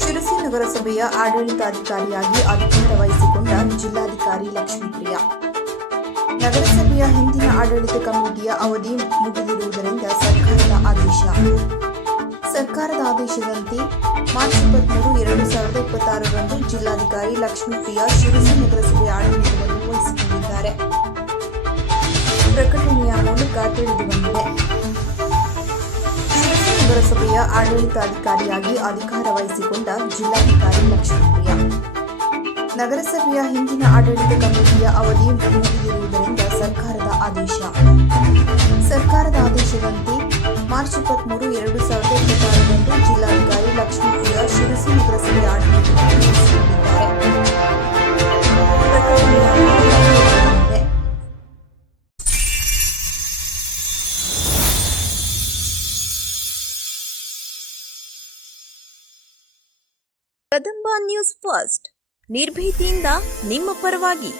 ಶಿರಸಿ ನಗರಸಭೆಯ ಆಡಳಿತಾಧಿಕಾರಿಯಾಗಿ ಅಧಿಕಾರ ವಹಿಸಿಕೊಂಡ ಜಿಲ್ಲಾಧಿಕಾರಿ ಲಕ್ಷ್ಮೀಪ್ರಿಯಾ. ನಗರಸಭೆಯ ಹಿಂದಿನ ಆಡಳಿತ ಕಮಿಟಿಯ ಅವಧಿ ಮುಗಿದಿರುವುದರಿಂದ ಸರ್ಕಾರದ ಆದೇಶದಂತೆ ಮಾರ್ಚ್ 23, 2026ರಂದು ಜಿಲ್ಲಾಧಿಕಾರಿ ಲಕ್ಷ್ಮೀಪ್ರಿಯಾ ಶಿರಸಿ ನಗರಸಭೆಯ ಆಡಳಿತವನ್ನು ವಹಿಸಿಕೊಂಡಿದ್ದಾರೆ. ಪ್ರಕಟಣೆಯ ಮೂಲಕ ತಿಳಿದುಬಂದಿದೆ. ಶಿರಸಿ ನಗರಸಭೆಯ ಆಡಳಿತಾಧಿಕಾರಿಯಾಗಿ ಅಧಿಕಾರ ವಹಿಸಿಕೊಂಡ ಜಿಲ್ಲಾಧಿಕಾರಿ ಲಕ್ಷ್ಮೀಪ್ರಿಯಾ. ನಗರಸಭೆಯ ಹಿಂದಿನ ಆಡಳಿತ ಕಮಿಟಿಯ ಅವಧಿ ಮುಗಿದಿರುವುದರಿಂದ ಸರ್ಕಾರದ ಆದೇಶದಂತೆ ಮಾರ್ಚ್ 23, 2026ರಂದು ಜಿಲ್ಲಾಧಿಕಾರಿ ಲಕ್ಷ್ಮೀಪ್ರಿಯಾ ಶಿರಸಿ ನಗರಸಭೆಯ ಆಡಳಿತವನ್ನು ವಹಿಸಿಕೊಂಡಿದ್ದಾರೆ. ಕದಂಬ ನ್ಯೂಸ್ ಫಸ್ಟ್, ನಿರ್ಭೀತಿಯಿಂದ ನಿಮ್ಮ ಪರವಾಗಿ.